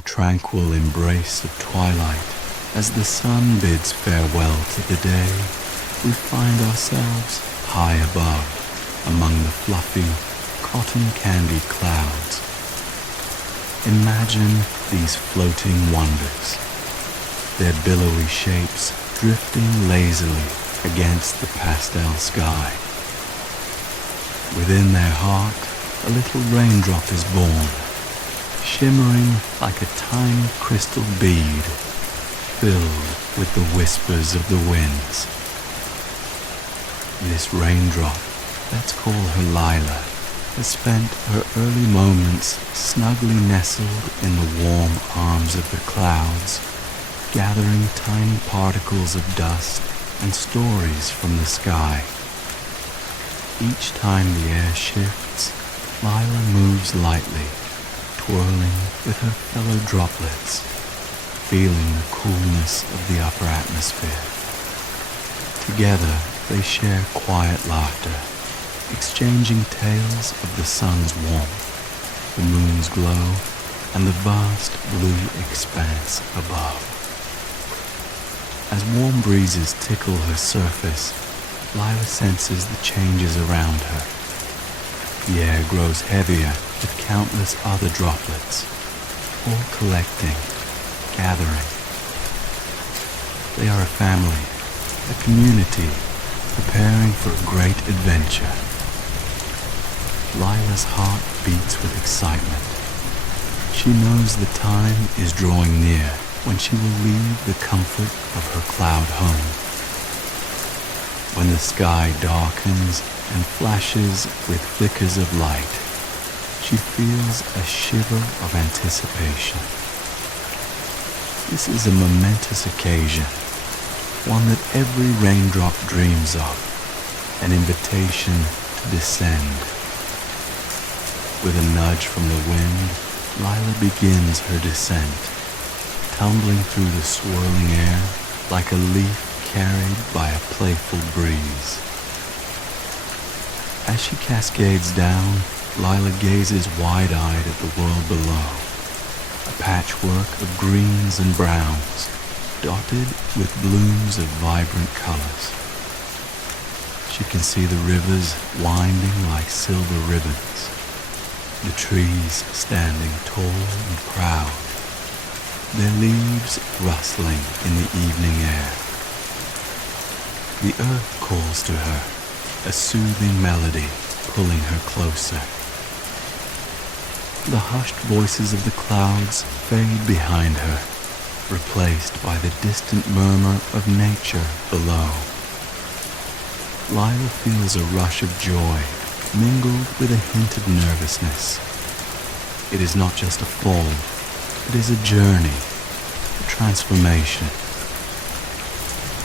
the tranquil embrace of twilight, as the sun bids farewell to the day, we find ourselves high above, among the fluffy, cotton-candy clouds. Imagine these floating wonders, their billowy shapes drifting lazily against the pastel sky. Within their heart, a little raindrop is born, shimmering like a tiny crystal bead, filled with the whispers of the winds. This raindrop, let's call her Lila, has spent her early moments snugly nestled in the warm arms of the clouds, gathering tiny particles of dust and stories from the sky. Each time the air shifts, Lila moves lightly, twirling with her fellow droplets, feeling the coolness of the upper atmosphere. Together, they share quiet laughter, exchanging tales of the sun's warmth, the moon's glow, and the vast blue expanse above. As warm breezes tickle her surface, Lila senses the changes around her. The air grows heavier with countless other droplets, all collecting, gathering. They are a family, a community, preparing for a great adventure. Lila's heart beats with excitement. She knows the time is drawing near when she will leave the comfort of her cloud home. When the sky darkens and flashes with flickers of light, she feels a shiver of anticipation. This is a momentous occasion, one that every raindrop dreams of, an invitation to descend. With a nudge from the wind, Lila begins her descent, tumbling through the swirling air like a leaf carried by a playful breeze. As she cascades down, Lila gazes wide-eyed at the world below, a patchwork of greens and browns, dotted with blooms of vibrant colors. She can see the rivers winding like silver ribbons, the trees standing tall and proud, their leaves rustling in the evening air. The earth calls to her, a soothing melody pulling her closer. The hushed voices of the clouds fade behind her, replaced by the distant murmur of nature below. Lila feels a rush of joy, mingled with a hint of nervousness. It is not just a fall, it is a journey, a transformation.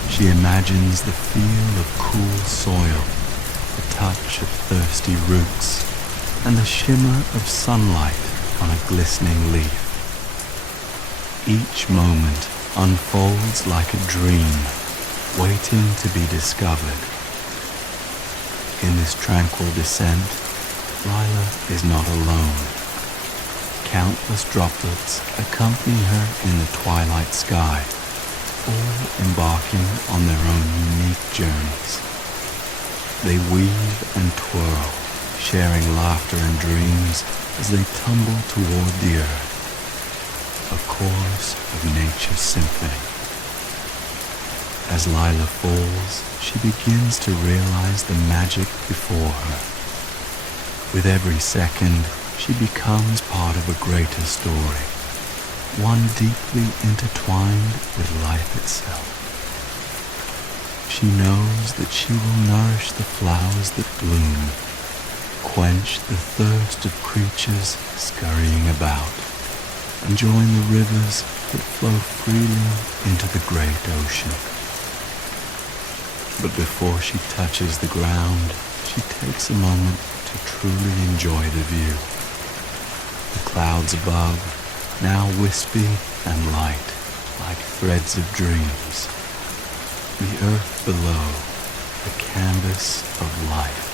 She imagines the feel of cool soil, the touch of thirsty roots, and the shimmer of sunlight on a glistening leaf. Each moment unfolds like a dream, waiting to be discovered. In this tranquil descent, Lila is not alone. Countless droplets accompany her in the twilight sky, all embarking on their own unique journeys. They weave and twirl, sharing laughter and dreams as they tumble toward the earth, a chorus of nature's symphony. As Lila falls, she begins to realize the magic before her. With every second, she becomes part of a greater story, one deeply intertwined with life itself. She knows that she will nourish the flowers that bloom, quench the thirst of creatures scurrying about, and join the rivers that flow freely into the great ocean. But before she touches the ground, she takes a moment to truly enjoy the view. The clouds above, now wispy and light, like threads of dreams. The earth below, the canvas of life.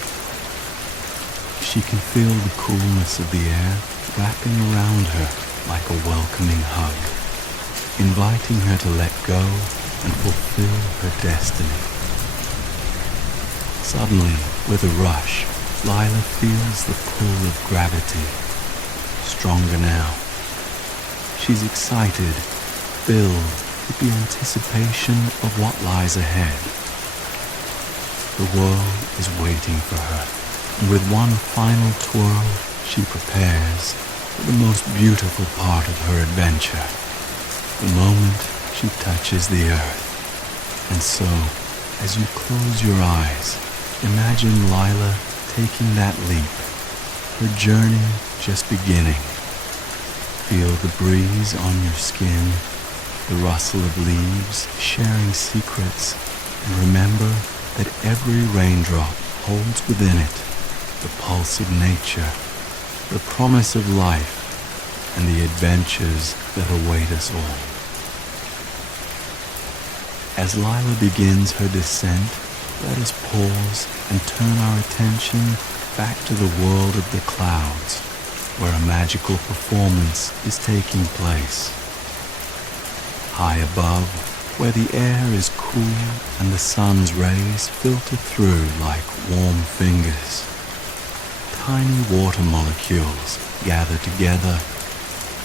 She can feel the coolness of the air wrapping around her, like a welcoming hug, inviting her to let go and fulfill her destiny. Suddenly, with a rush, Lila feels the pull of gravity, stronger now. She's excited, filled with the anticipation of what lies ahead. The world is waiting for her, and with one final twirl, she prepares for the most beautiful part of her adventure, the moment she touches the earth. And so, as you close your eyes, imagine Lila taking that leap, her journey just beginning. Feel the breeze on your skin, the rustle of leaves sharing secrets, and remember that every raindrop holds within it the pulse of nature, the promise of life, and the adventures that await us all. As Lila begins her descent, let us pause and turn our attention back to the world of the clouds, where a magical performance is taking place. High above, where the air is cool and the sun's rays filter through like warm fingers, tiny water molecules gather together,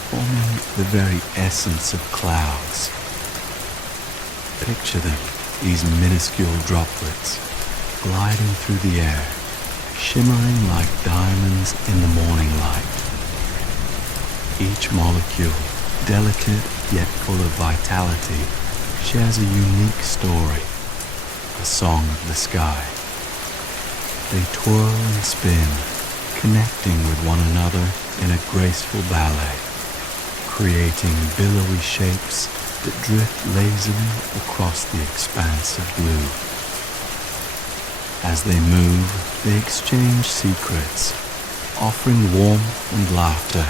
forming the very essence of clouds. Picture them, these minuscule droplets, gliding through the air, shimmering like diamonds in the morning light. Each molecule, delicate yet full of vitality, shares a unique story, a song of the sky. They twirl and spin, connecting with one another in a graceful ballet, creating billowy shapes that drift lazily across the expanse of blue. As they move, they exchange secrets, offering warmth and laughter,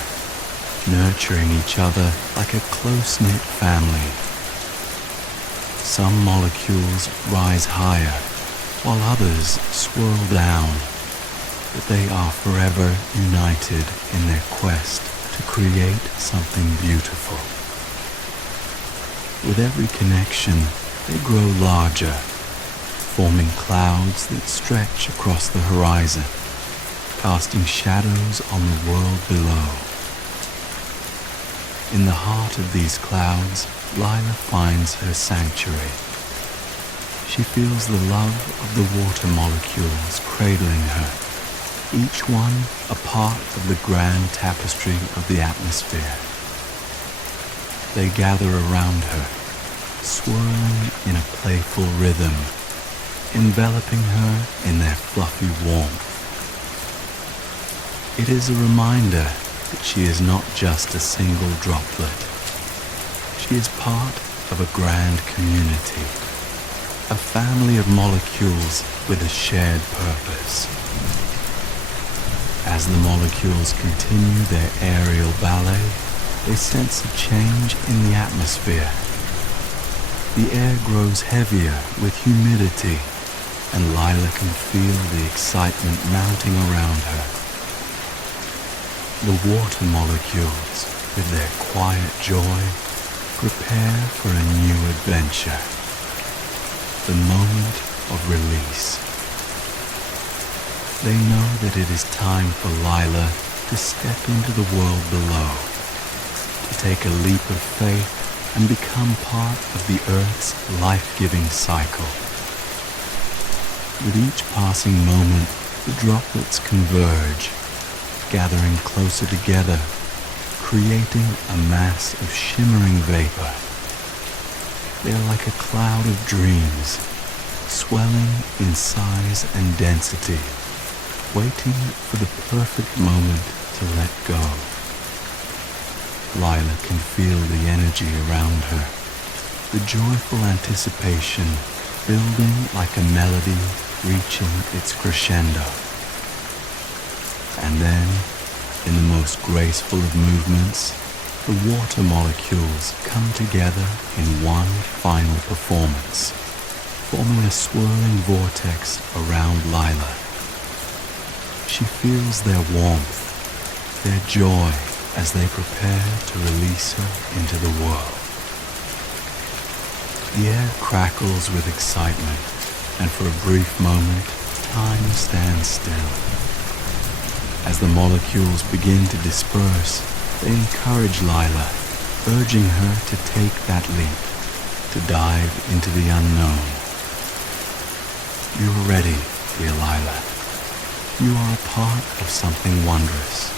nurturing each other like a close-knit family. Some molecules rise higher, while others swirl down, but they are forever united in their quest to create something beautiful. With every connection, they grow larger, forming clouds that stretch across the horizon, casting shadows on the world below. In the heart of these clouds, Lila finds her sanctuary. She feels the love of the water molecules cradling her, each one a part of the grand tapestry of the atmosphere. They gather around her, swirling in a playful rhythm, enveloping her in their fluffy warmth. It is a reminder that she is not just a single droplet. She is part of a grand community, a family of molecules with a shared purpose. As the molecules continue their aerial ballet, they sense a change in the atmosphere. The air grows heavier with humidity, and Lila can feel the excitement mounting around her. The water molecules, with their quiet joy, prepare for a new adventure, the moment of release. They know that it is time for Lila to step into the world below, to take a leap of faith and become part of the Earth's life-giving cycle. With each passing moment, the droplets converge, gathering closer together, creating a mass of shimmering vapor. They are like a cloud of dreams, swelling in size and density, waiting for the perfect moment to let go. Lila can feel the energy around her, the joyful anticipation building like a melody reaching its crescendo. And then, in the most graceful of movements, the water molecules come together in one final performance, forming a swirling vortex around Lila. She feels their warmth, their joy, as they prepare to release her into the world. The air crackles with excitement, and for a brief moment, time stands still. As the molecules begin to disperse, they encourage Lila, urging her to take that leap, to dive into the unknown. You are ready, dear Lila. You are a part of something wondrous.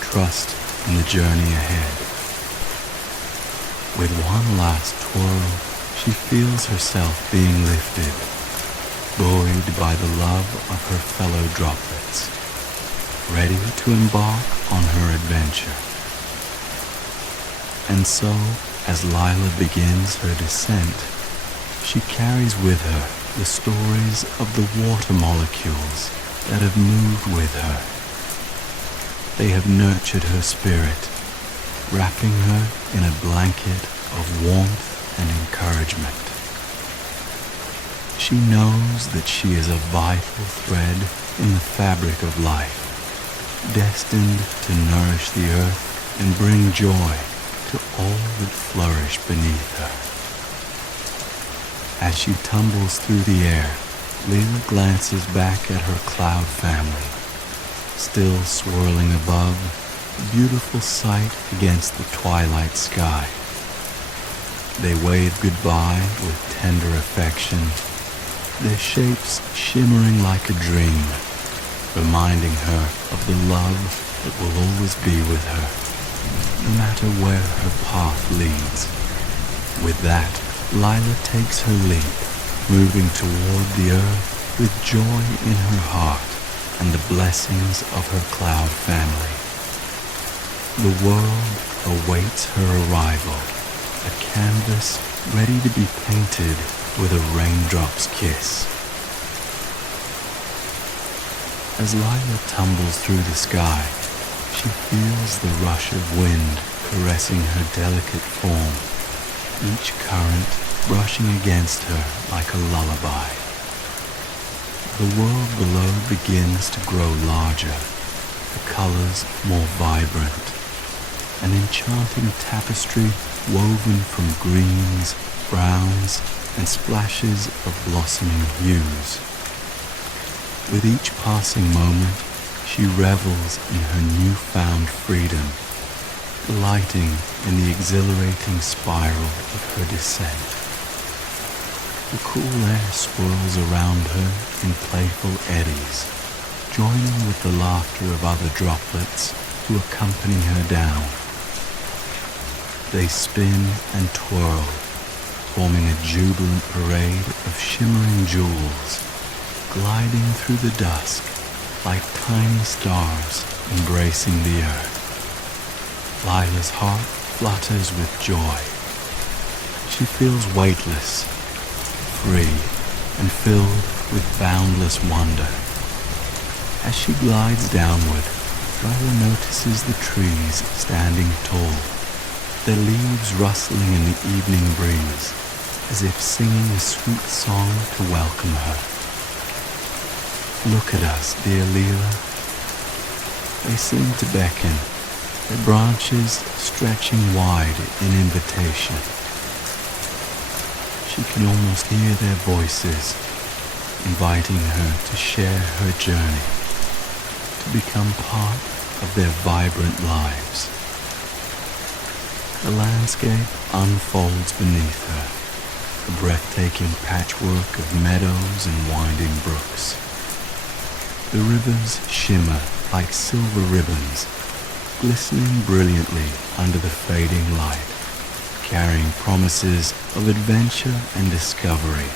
Trust in the journey ahead. With one last twirl, she feels herself being lifted, buoyed by the love of her fellow droplets, ready to embark on her adventure. And so, as Lila begins her descent, she carries with her the stories of the water molecules that have moved with her. They have nurtured her spirit, wrapping her in a blanket of warmth and encouragement. She knows that she is a vital thread in the fabric of life, destined to nourish the earth and bring joy to all that flourish beneath her. As she tumbles through the air, Lila glances back at her cloud family, still swirling above, a beautiful sight against the twilight sky. They wave goodbye with tender affection, their shapes shimmering like a dream, reminding her of the love that will always be with her, no matter where her path leads. With that, Lila takes her leap, moving toward the earth with joy in her heart and the blessings of her cloud family. The world awaits her arrival, a canvas ready to be painted with a raindrop's kiss. As Lila tumbles through the sky, she feels the rush of wind caressing her delicate form, each current brushing against her like a lullaby. The world below begins to grow larger, the colors more vibrant, an enchanting tapestry woven from greens, browns, and splashes of blossoming hues. With each passing moment, she revels in her newfound freedom, delighting in the exhilarating spiral of her descent. The cool air swirls around her in playful eddies, joining with the laughter of other droplets to accompany her down. They spin and twirl, forming a jubilant parade of shimmering jewels, gliding through the dusk like tiny stars embracing the earth. Lila's heart flutters with joy. She feels weightless, free, and filled with boundless wonder. As she glides downward, Lila notices the trees standing tall, their leaves rustling in the evening breeze, as if singing a sweet song to welcome her. Look at us, dear Lila. They seem to beckon, their branches stretching wide in invitation. She can almost hear their voices, inviting her to share her journey, to become part of their vibrant lives. The landscape unfolds beneath her, a breathtaking patchwork of meadows and winding brooks. The rivers shimmer like silver ribbons, glistening brilliantly under the fading light, carrying promises of adventure and discovery.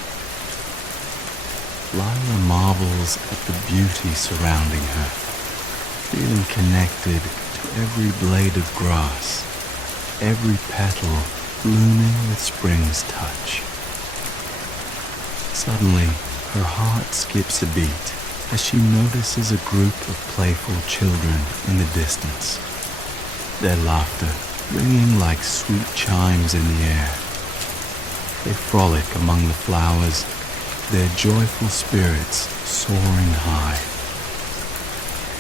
Lila marvels at the beauty surrounding her, feeling connected to every blade of grass, every petal blooming with spring's touch. Suddenly, her heart skips a beat as she notices a group of playful children in the distance, their laughter ringing like sweet chimes in the air. They frolic among the flowers, their joyful spirits soaring high.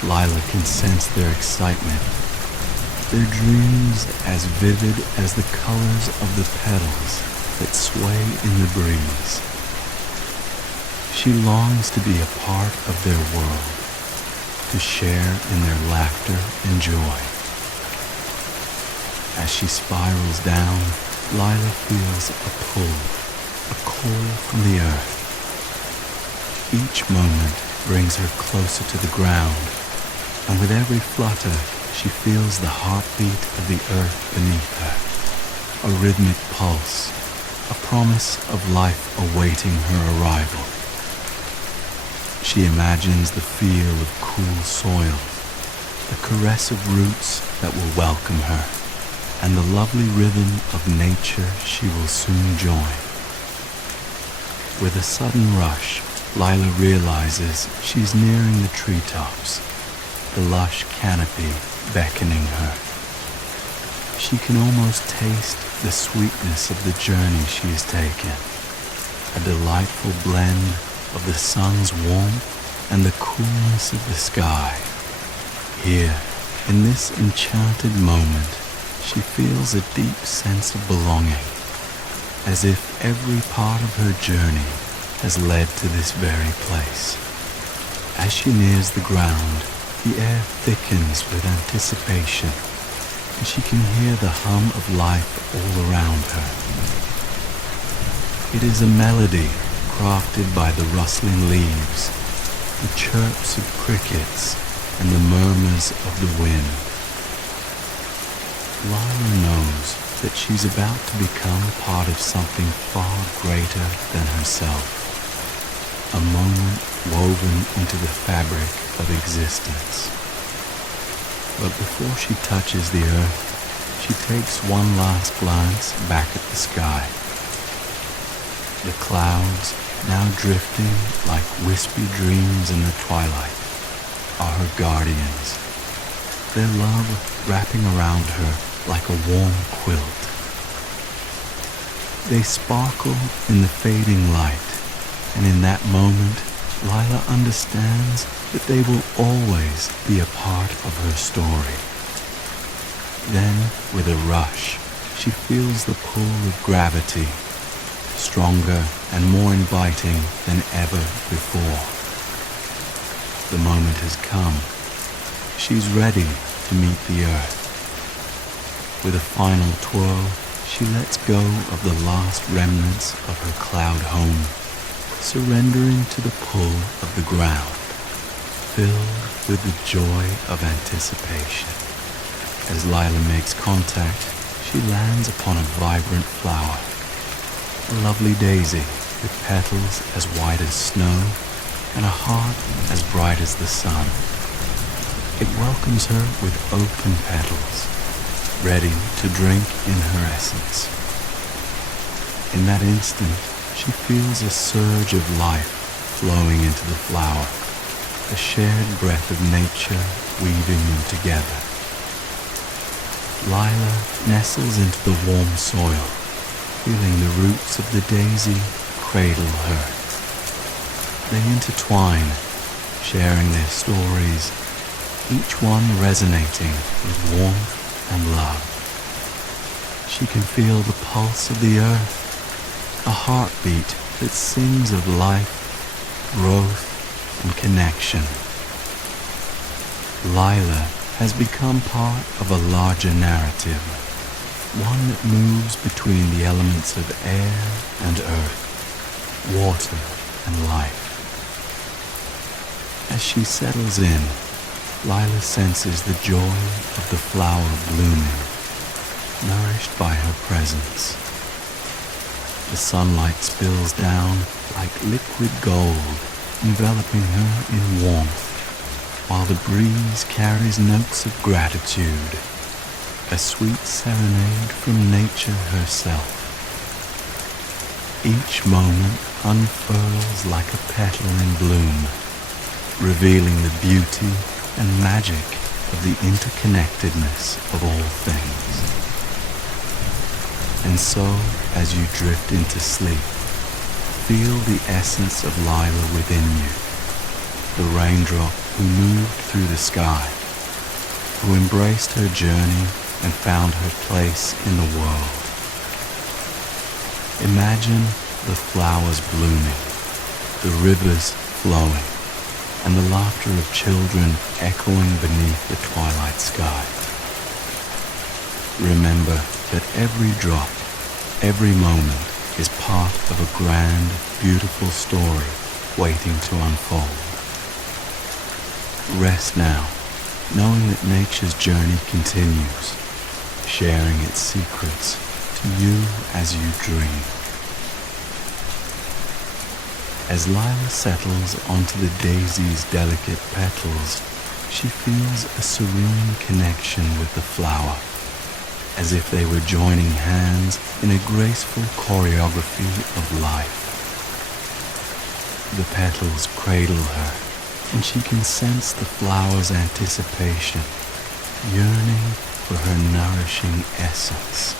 Lila can sense their excitement, their dreams as vivid as the colors of the petals that sway in the breeze. She longs to be a part of their world, to share in their laughter and joy. As she spirals down, Lila feels a pull, a call from the earth. Each moment brings her closer to the ground, and with every flutter, she feels the heartbeat of the earth beneath her, a rhythmic pulse, a promise of life awaiting her arrival. She imagines the feel of cool soil, the caress of roots that will welcome her, and the lovely rhythm of nature she will soon join. With a sudden rush, Lila realizes she's nearing the treetops, the lush canopy beckoning her. She can almost taste the sweetness of the journey she has taken, a delightful blend of the sun's warmth and the coolness of the sky. Here, in this enchanted moment, she feels a deep sense of belonging, as if every part of her journey has led to this very place. As she nears the ground, the air thickens with anticipation, and she can hear the hum of life all around her. It is a melody crafted by the rustling leaves, the chirps of crickets, and the murmurs of the wind. Lila knows that she's about to become part of something far greater than herself, a moment woven into the fabric of existence. But before she touches the earth, she takes one last glance back at the sky. The clouds, now drifting like wispy dreams in the twilight, are her guardians, their love wrapping around her like a warm quilt. They sparkle in the fading light, and in that moment, Lila understands that they will always be a part of her story. Then, with a rush, she feels the pull of gravity, stronger and more inviting than ever before. The moment has come. She's ready to meet the earth. With a final twirl, she lets go of the last remnants of her cloud home, surrendering to the pull of the ground, filled with the joy of anticipation. As Lila makes contact, she lands upon a vibrant flower, a lovely daisy with petals as white as snow and a heart as bright as the sun. It welcomes her with open petals, ready to drink in her essence. In that instant, she feels a surge of life flowing into the flower, a shared breath of nature weaving them together. Lila nestles into the warm soil, feeling the roots of the daisy cradle her. They intertwine, sharing their stories, each one resonating with warmth and love. She can feel the pulse of the earth, a heartbeat that sings of life, growth, and connection. Lila has become part of a larger narrative, one that moves between the elements of air and earth, water and life. As she settles in, Lila senses the joy of the flower blooming, nourished by her presence. The sunlight spills down like liquid gold, enveloping her in warmth, while the breeze carries notes of gratitude, a sweet serenade from nature herself. Each moment unfurls like a petal in bloom, revealing the beauty and magic of the interconnectedness of all things. And so, as you drift into sleep, feel the essence of Lila within you, the raindrop who moved through the sky, who embraced her journey and found her place in the world. Imagine the flowers blooming, the rivers flowing, and the laughter of children echoing beneath the twilight sky. Remember that every drop, every moment is part of a grand, beautiful story waiting to unfold. Rest now, knowing that nature's journey continues, sharing its secrets to you as you dream. As Lila settles onto the daisy's delicate petals, she feels a serene connection with the flower, as if they were joining hands in a graceful choreography of life. The petals cradle her, and she can sense the flower's anticipation, yearning for her nourishing essence.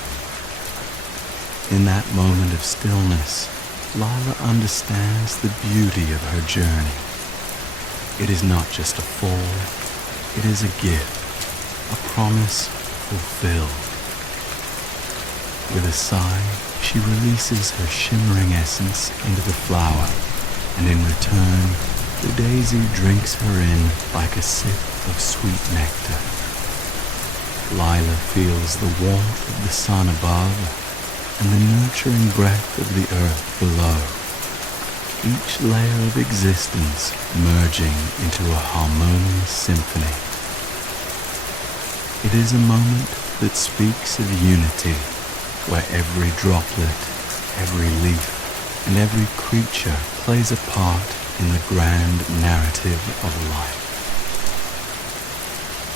In that moment of stillness, Lila understands the beauty of her journey. It is not just a fall, it is a gift, a promise fulfilled. With a sigh, she releases her shimmering essence into the flower, and in return, the daisy drinks her in like a sip of sweet nectar. Lila feels the warmth of the sun above and the nurturing breath of the earth below, each layer of existence merging into a harmonious symphony. It is a moment that speaks of unity, where every droplet, every leaf, and every creature plays a part in the grand narrative of life.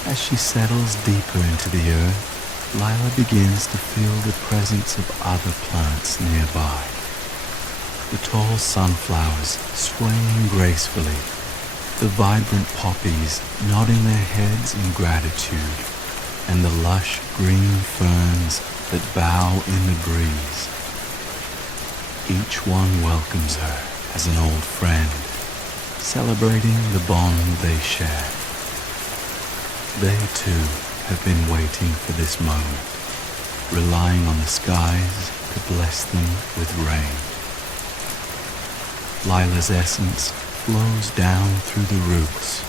As she settles deeper into the earth, Lila begins to feel the presence of other plants nearby. The tall sunflowers swaying gracefully, the vibrant poppies nodding their heads in gratitude, and the lush green ferns that bow in the breeze. Each one welcomes her as an old friend, celebrating the bond they share. They too have been waiting for this moment, relying on the skies to bless them with rain. Lila's essence flows down through the roots,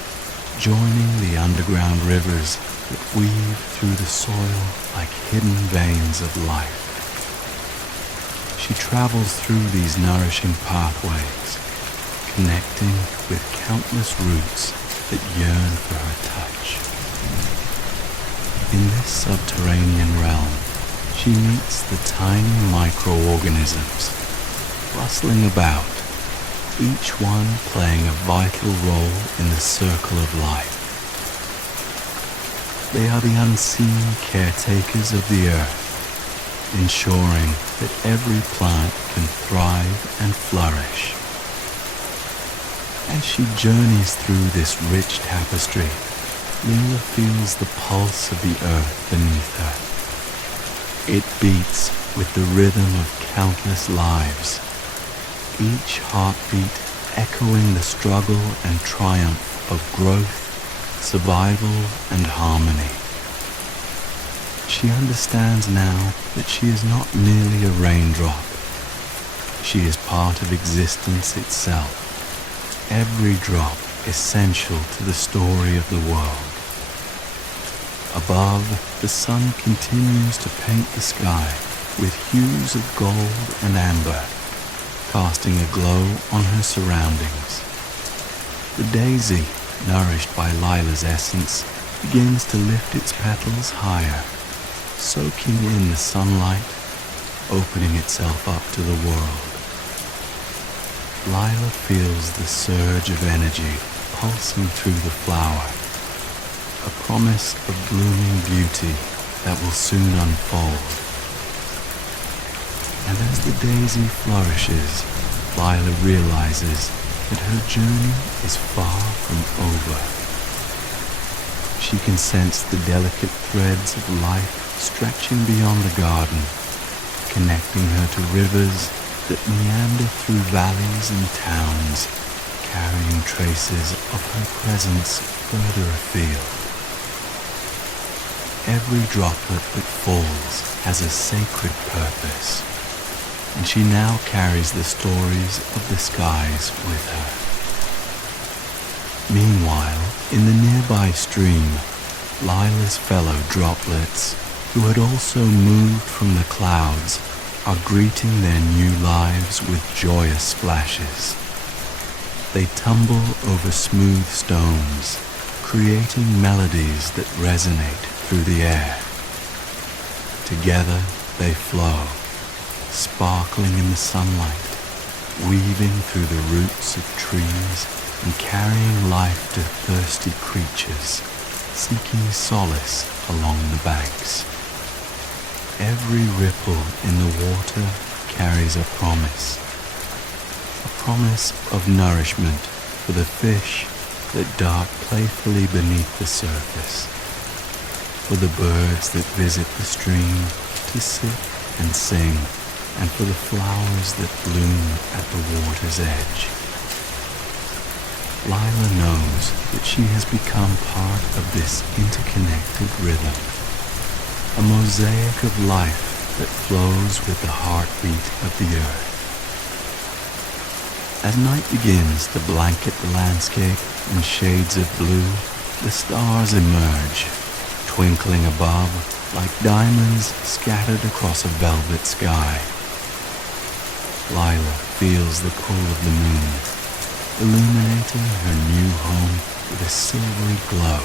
joining the underground rivers that weave through the soil like hidden veins of life. She travels through these nourishing pathways, connecting with countless roots that yearn for her touch. In this subterranean realm, she meets the tiny microorganisms, rustling about, each one playing a vital role in the circle of life. They are the unseen caretakers of the earth, ensuring that every plant can thrive and flourish. As she journeys through this rich tapestry, Lila feels the pulse of the earth beneath her. It beats with the rhythm of countless lives, each heartbeat echoing the struggle and triumph of growth, survival, and harmony. She understands now that she is not merely a raindrop. She is part of existence itself, every drop essential to the story of the world. Above, the sun continues to paint the sky with hues of gold and amber, casting a glow on her surroundings. The daisy, nourished by Lila's essence, begins to lift its petals higher, soaking in the sunlight, opening itself up to the world. Lila feels the surge of energy pulsing through the flower, a promise of blooming beauty that will soon unfold. And as the daisy flourishes, Lila realizes that her journey is far from over. She can sense the delicate threads of life stretching beyond the garden, connecting her to rivers that meander through valleys and towns, carrying traces of her presence further afield. every droplet that falls has a sacred purpose, and she now carries the stories of the skies with her. Meanwhile, in the nearby stream, Lila's fellow droplets, who had also moved from the clouds, are greeting their new lives with joyous splashes. They tumble over smooth stones, creating melodies that resonate through the air. Together they flow, sparkling in the sunlight, weaving through the roots of trees and carrying life to thirsty creatures, seeking solace along the banks. Every ripple in the water carries a promise of nourishment for the fish that dart playfully beneath the surface, for the birds that visit the stream to sit and sing, and for the flowers that bloom at the water's edge. Lila knows that she has become part of this interconnected rhythm, a mosaic of life that flows with the heartbeat of the earth. As night begins to blanket the landscape in shades of blue, the stars emerge, twinkling above like diamonds scattered across a velvet sky. Lila feels the pull of the moon, illuminating her new home with a silvery glow.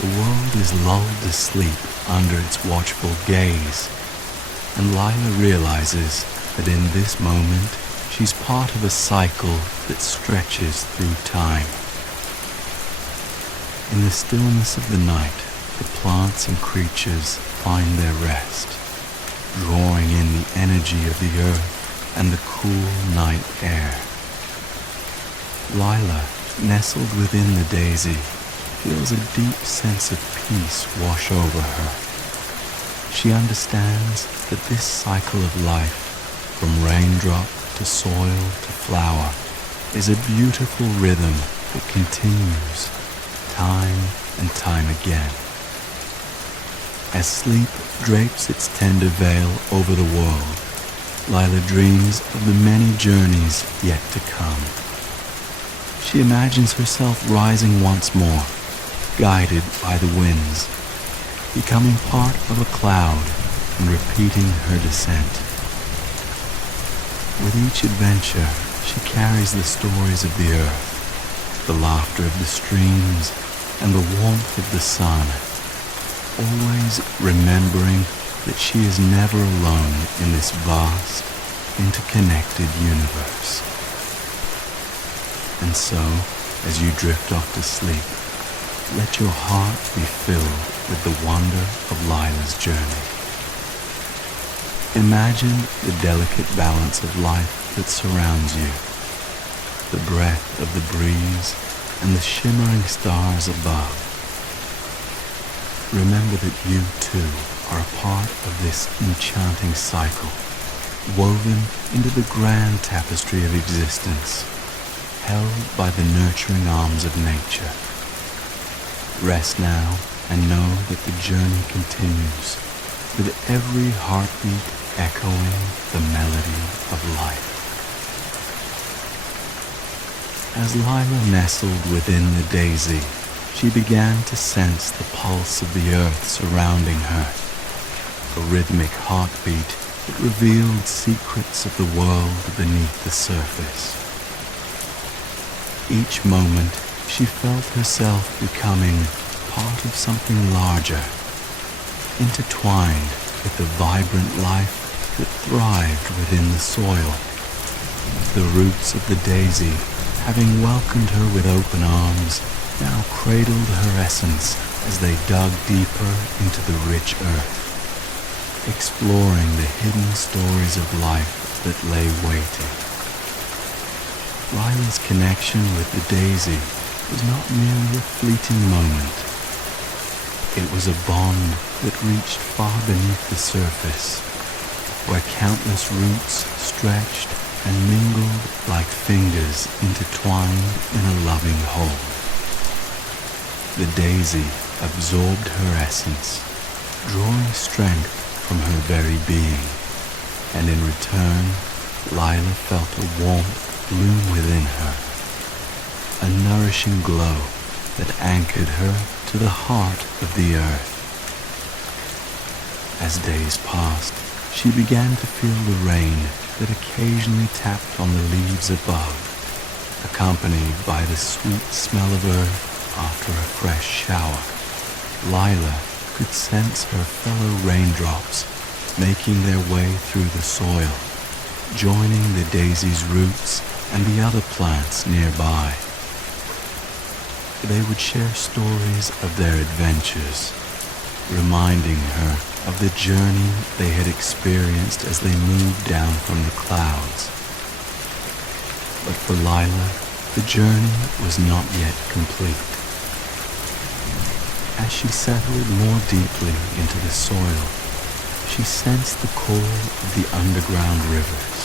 The world is lulled to sleep under its watchful gaze, and Lila realizes that in this moment she's part of a cycle that stretches through time. In the stillness of the night, the plants and creatures find their rest, drawing in the energy of the earth and the cool night air. Lila, nestled within the daisy, feels a deep sense of peace wash over her. She understands that this cycle of life, from raindrop to soil to flower, is a beautiful rhythm that continues time and time again. As sleep drapes its tender veil over the world, Lila dreams of the many journeys yet to come. She imagines herself rising once more, guided by the winds, becoming part of a cloud and repeating her descent. With each adventure, she carries the stories of the earth, the laughter of the streams, and the warmth of the sun, always remembering that she is never alone in this vast, interconnected universe. And so, as you drift off to sleep, let your heart be filled with the wonder of Lila's journey. Imagine the delicate balance of life that surrounds you, the breath of the breeze and the shimmering stars above. Remember that you too are a part of this enchanting cycle, woven into the grand tapestry of existence, held by the nurturing arms of nature. Rest now and know that the journey continues, with every heartbeat echoing the melody of life. As Lila nestled within the daisy, she began to sense the pulse of the earth surrounding her, a rhythmic heartbeat that revealed secrets of the world beneath the surface. Each moment, she felt herself becoming part of something larger, intertwined with the vibrant life that thrived within the soil. The roots of the daisy, having welcomed her with open arms, now cradled her essence as they dug deeper into the rich earth, exploring the hidden stories of life that lay waiting. Lila's connection with the daisy was not merely a fleeting moment. It was a bond that reached far beneath the surface, where countless roots stretched and mingled like fingers intertwined in a loving whole. The daisy, absorbed her essence, drawing strength from her very being, and in return, Lila felt a warmth bloom within her, a nourishing glow that anchored her to the heart of the earth. As days passed, she began to feel the rain that occasionally tapped on the leaves above, accompanied by the sweet smell of earth after a fresh shower. Lila could sense her fellow raindrops making their way through the soil, joining the daisy's roots and the other plants nearby. They would share stories of their adventures, reminding her of the journey they had experienced as they moved down from the clouds. But for Lila, the journey was not yet complete. As she settled more deeply into the soil, she sensed the call of the underground rivers,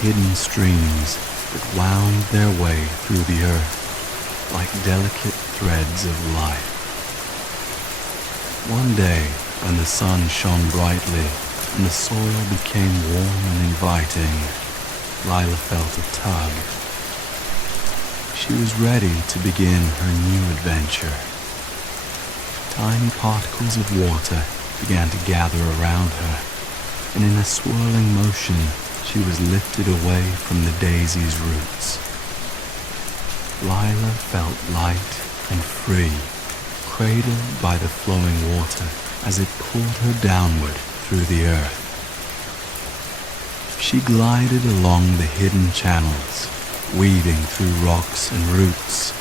hidden streams that wound their way through the earth like delicate threads of life. One day, when the sun shone brightly and the soil became warm and inviting, Lila felt a tug. She was ready to begin her new adventure. Tiny particles of water began to gather around her, and in a swirling motion, she was lifted away from the daisy's roots. Lila felt light and free, cradled by the flowing water as it pulled her downward through the earth. She glided along the hidden channels, weaving through rocks and roots,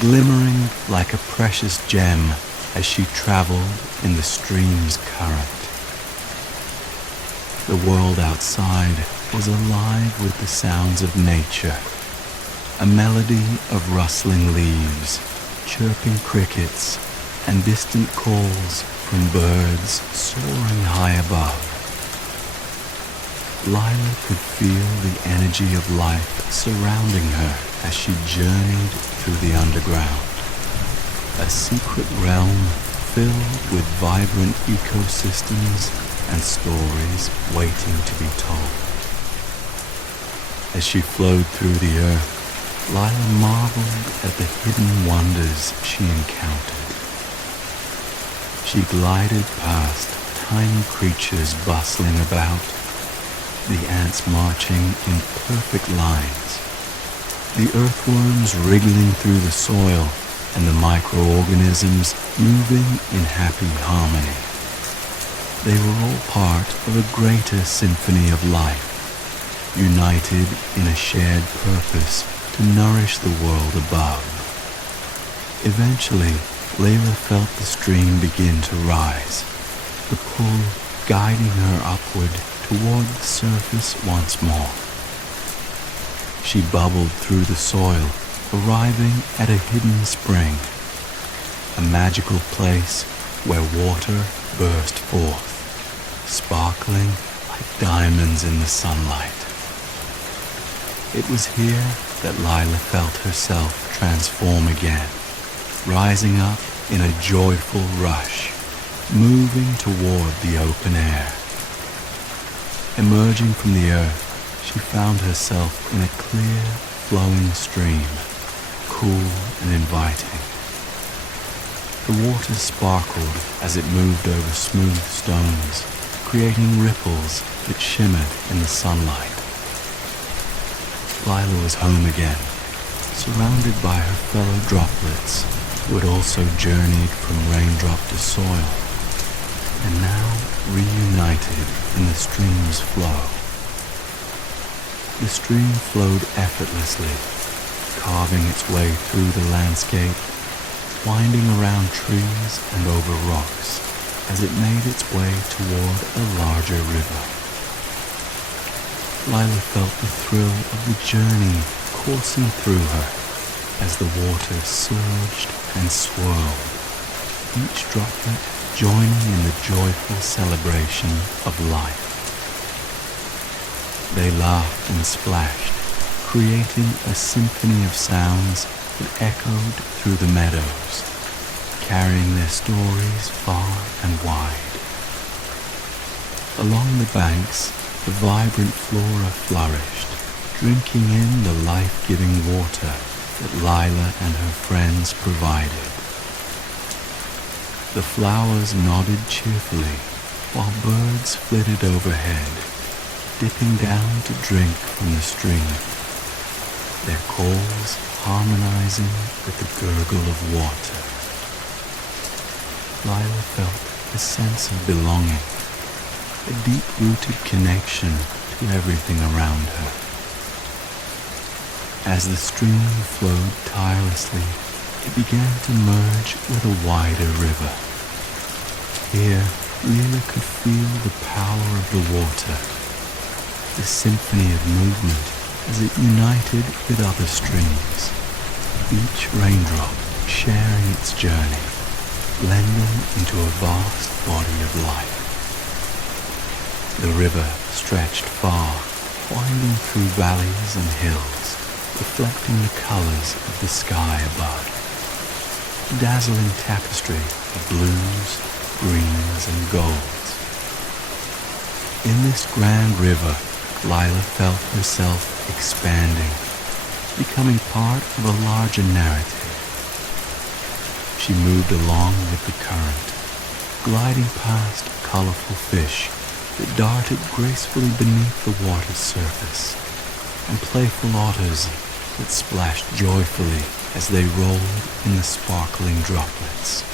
glimmering like a precious gem as she traveled in the stream's current. The world outside was alive with the sounds of nature, a melody of rustling leaves, chirping crickets, and distant calls from birds soaring high above. Lila could feel the energy of life surrounding her as she journeyed through the underground, a secret realm filled with vibrant ecosystems and stories waiting to be told. As she flowed through the earth, Lila marveled at the hidden wonders she encountered. She glided past tiny creatures bustling about, the ants marching in perfect lines, the earthworms wriggling through the soil, and the microorganisms moving in happy harmony. They were all part of a greater symphony of life, united in a shared purpose to nourish the world above. Eventually, Lila felt the stream begin to rise, the pull guiding her upward toward the surface once more. She bubbled through the soil, arriving at a hidden spring, a magical place where water burst forth, sparkling like diamonds in the sunlight. It was here that Lila felt herself transform again, rising up in a joyful rush, moving toward the open air. Emerging from the earth, she found herself in a clear, flowing stream, cool and inviting. The water sparkled as it moved over smooth stones, creating ripples that shimmered in the sunlight. Lila was home again, surrounded by her fellow droplets who had also journeyed from raindrop to soil, and now reunited in the stream's flow. The stream flowed effortlessly, carving its way through the landscape, winding around trees and over rocks as it made its way toward a larger river. Lila felt the thrill of the journey coursing through her as the water surged and swirled, each droplet joining in the joyful celebration of life. They laughed and splashed, creating a symphony of sounds that echoed through the meadows, carrying their stories far and wide. Along the banks, the vibrant flora flourished, drinking in the life-giving water that Lila and her friends provided. The flowers nodded cheerfully while birds flitted overhead, dipping down to drink from the stream, their calls harmonizing with the gurgle of water. Lila felt a sense of belonging, a deep-rooted connection to everything around her. As the stream flowed tirelessly, it began to merge with a wider river. Here, Lila could feel the power of the water, the symphony of movement as it united with other streams, each raindrop sharing its journey, blending into a vast body of life. The river stretched far, winding through valleys and hills, reflecting the colors of the sky above. A dazzling tapestry of blues, greens, and golds. In this grand river, Lila felt herself expanding, becoming part of a larger narrative. She moved along with the current, gliding past colorful fish that darted gracefully beneath the water's surface, and playful otters that splashed joyfully as they rolled in the sparkling droplets.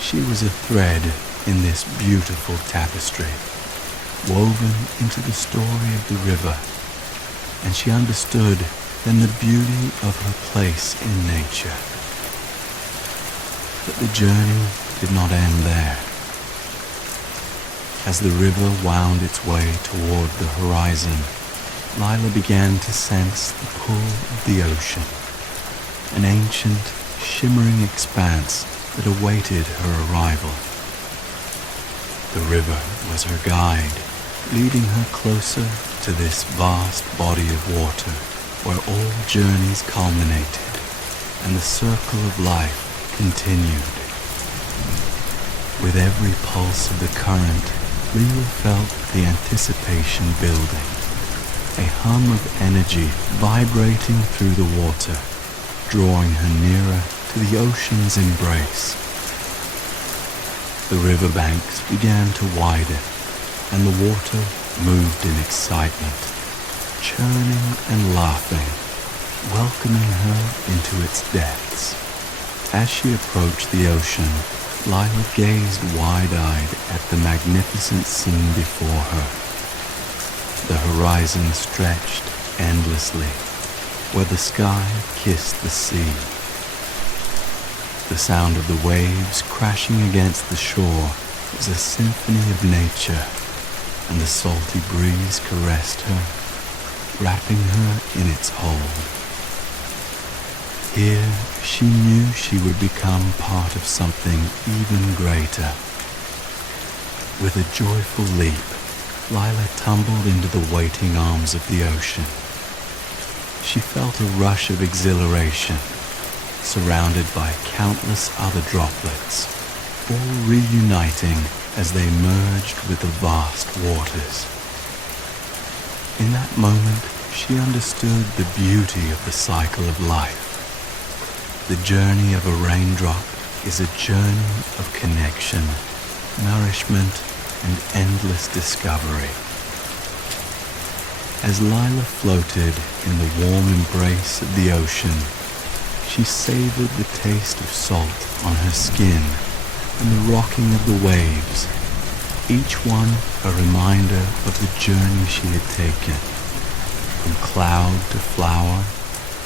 She was a thread in this beautiful tapestry, woven into the story of the river, and she understood then the beauty of her place in nature. But the journey did not end there. As the river wound its way toward the horizon, Lila began to sense the pull of the ocean, an ancient, shimmering expanse that awaited her arrival. The river was her guide, leading her closer to this vast body of water where all journeys culminated and the circle of life continued. With every pulse of the current, Lila felt the anticipation building, a hum of energy vibrating through the water, drawing her nearer to the ocean's embrace. The riverbanks began to widen, and the water moved in excitement, churning and laughing, welcoming her into its depths. As she approached the ocean, Lila gazed wide-eyed at the magnificent scene before her. The horizon stretched endlessly, where the sky kissed the sea. The sound of the waves crashing against the shore was a symphony of nature, and the salty breeze caressed her, wrapping her in its hold. Here, she knew she would become part of something even greater. With a joyful leap, Lila tumbled into the waiting arms of the ocean. She felt a rush of exhilaration, surrounded by countless other droplets, all reuniting as they merged with the vast waters. In that moment, she understood the beauty of the cycle of life. The journey of a raindrop is a journey of connection, nourishment, and endless discovery. As Lila floated in the warm embrace of the ocean, she savored the taste of salt on her skin and the rocking of the waves, each one a reminder of the journey she had taken, from cloud to flower,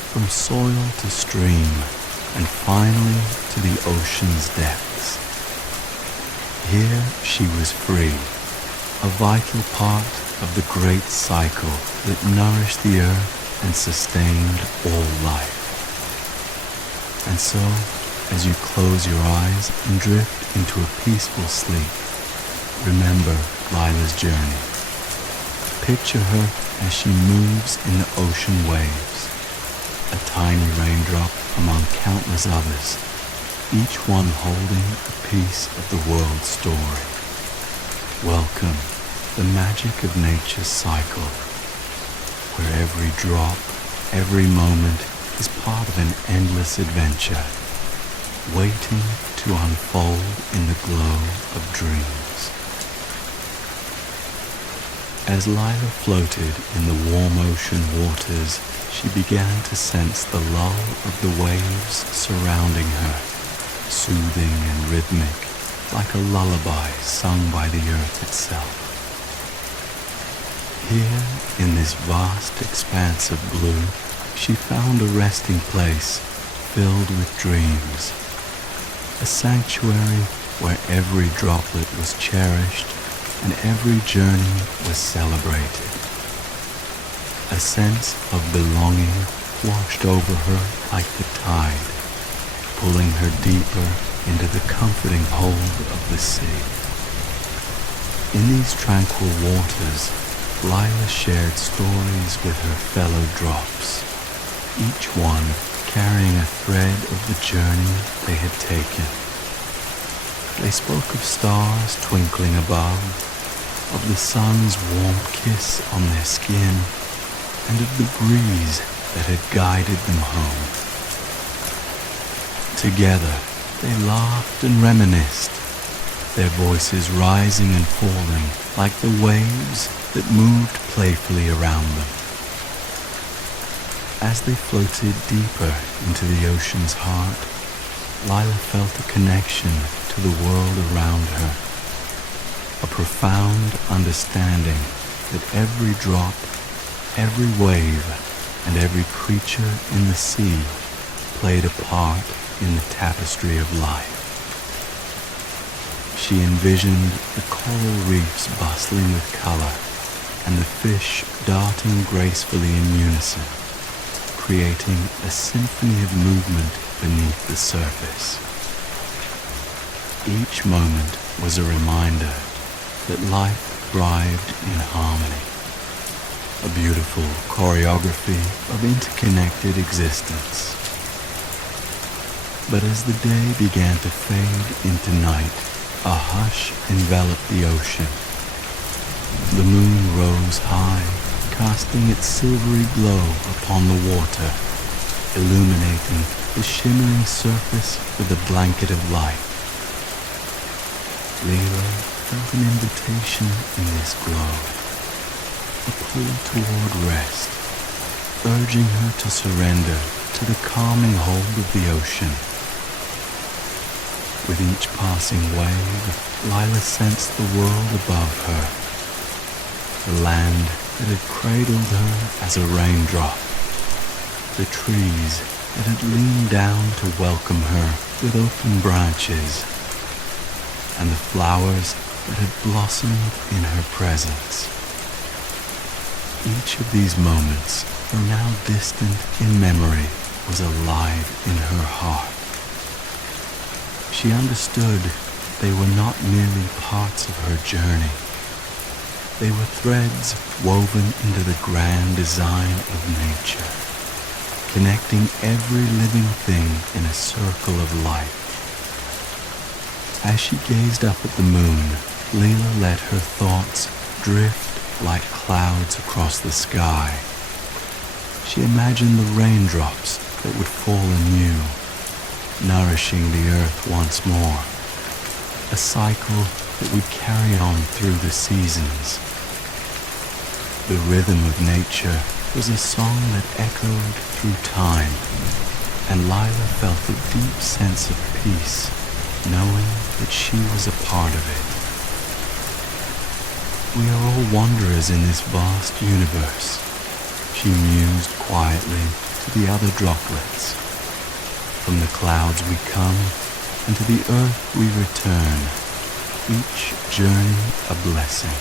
from soil to stream, and finally to the ocean's depths. Here she was free, a vital part of the great cycle that nourished the earth and sustained all life. And so, as you close your eyes and drift into a peaceful sleep, remember Lila's journey. Picture her as she moves in the ocean waves, a tiny raindrop among countless others, each one holding a piece of the world's story. Welcome the magic of nature's cycle, where every drop, every moment is part of an endless adventure, waiting to unfold in the glow of dreams. As Lila floated in the warm ocean waters, she began to sense the lull of the waves surrounding her, soothing and rhythmic, like a lullaby sung by the earth itself. Here, in this vast expanse of blue, she found a resting place filled with dreams, a sanctuary where every droplet was cherished and every journey was celebrated. A sense of belonging washed over her like the tide, pulling her deeper into the comforting hold of the sea. In these tranquil waters, Lila shared stories with her fellow drops, each one carrying a thread of the journey they had taken. They spoke of stars twinkling above, of the sun's warm kiss on their skin, and of the breeze that had guided them home. Together, they laughed and reminisced, their voices rising and falling like the waves that moved playfully around them. As they floated deeper into the ocean's heart, Lila felt a connection to the world around her, a profound understanding that every drop, every wave, and every creature in the sea played a part in the tapestry of life. She envisioned the coral reefs bustling with color and the fish darting gracefully in unison, creating a symphony of movement beneath the surface. Each moment was a reminder that life thrived in harmony, a beautiful choreography of interconnected existence. But as the day began to fade into night, a hush enveloped the ocean. The moon rose high, casting its silvery glow upon the water, illuminating the shimmering surface with a blanket of light. Lila felt an invitation in this glow, a pull toward rest, urging her to surrender to the calming hold of the ocean. With each passing wave, Lila sensed the world above her, the land that had cradled her as a raindrop, the trees that had leaned down to welcome her with open branches, and the flowers that had blossomed in her presence. Each of these moments, though now distant in memory, was alive in her heart. She understood they were not merely parts of her journey. They were threads woven into the grand design of nature, connecting every living thing in a circle of light. As she gazed up at the moon, Lila let her thoughts drift like clouds across the sky. She imagined the raindrops that would fall anew, nourishing the earth once more, a cycle that would carry on through the seasons. The rhythm of nature was a song that echoed through time, and Lila felt a deep sense of peace, knowing that she was a part of it. We are all wanderers in this vast universe, she mused quietly to the other droplets. From the clouds we come, and to the earth we return, each journey a blessing.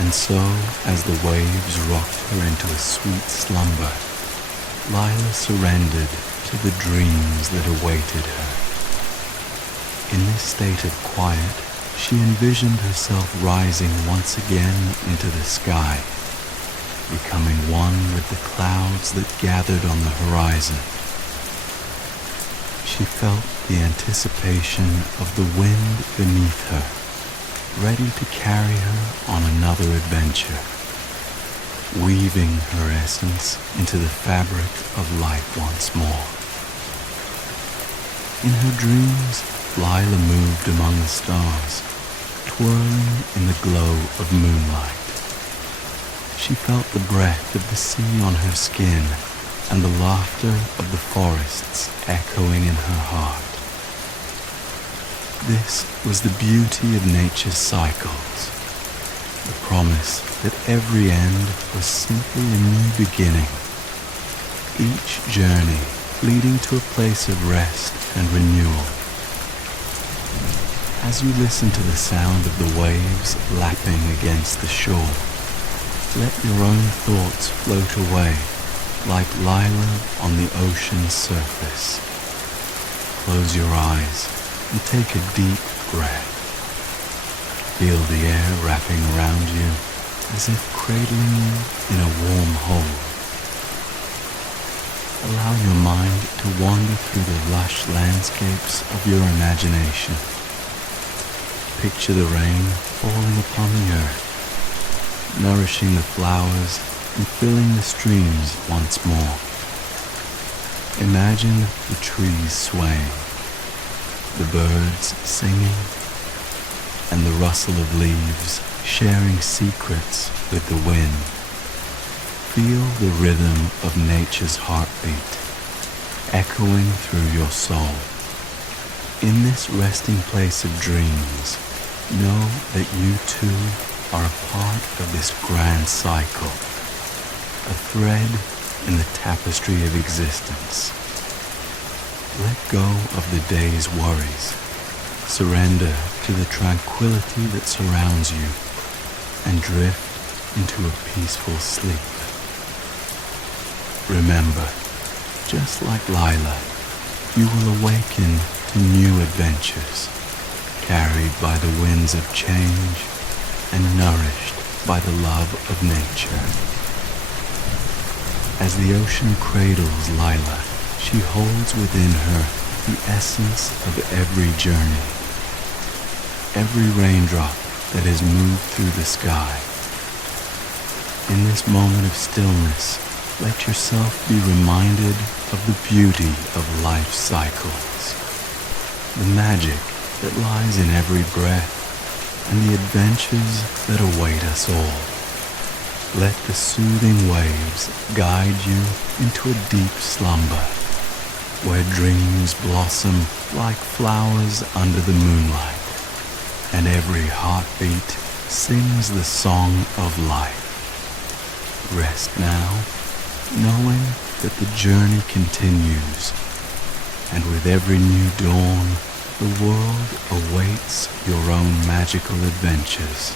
And so, as the waves rocked her into a sweet slumber, Lila surrendered to the dreams that awaited her. In this state of quiet, she envisioned herself rising once again into the sky, becoming one with the clouds that gathered on the horizon. She felt the anticipation of the wind beneath her, ready to carry her on another adventure, weaving her essence into the fabric of life once more. In her dreams, Lila moved among the stars, twirling in the glow of moonlight. She felt the breath of the sea on her skin and the laughter of the forests echoing in her heart. This was the beauty of nature's cycles, the promise that every end was simply a new beginning, each journey leading to a place of rest and renewal. As you listen to the sound of the waves lapping against the shore, let your own thoughts float away like Lila on the ocean's surface. Close your eyes and take a deep breath. Feel the air wrapping around you as if cradling you in a warm hold. Allow your mind to wander through the lush landscapes of your imagination. Picture the rain falling upon the earth, nourishing the flowers and filling the streams once more. Imagine the trees swaying, the birds singing, and the rustle of leaves sharing secrets with the wind. Feel the rhythm of nature's heartbeat echoing through your soul. In this resting place of dreams, know that you too are a part of this grand cycle, a thread in the tapestry of existence. Let go of the day's worries. Surrender to the tranquility that surrounds you and drift into a peaceful sleep. Remember, just like Lila, you will awaken to new adventures, carried by the winds of change and nourished by the love of nature. As the ocean cradles Lila, she holds within her the essence of every journey, every raindrop that has moved through the sky. In this moment of stillness, let yourself be reminded of the beauty of life's cycles, the magic that lies in every breath, and the adventures that await us all. Let the soothing waves guide you into a deep slumber, where dreams blossom like flowers under the moonlight, and every heartbeat sings the song of life. Rest now, knowing that the journey continues, and with every new dawn, the world awaits your own magical adventures.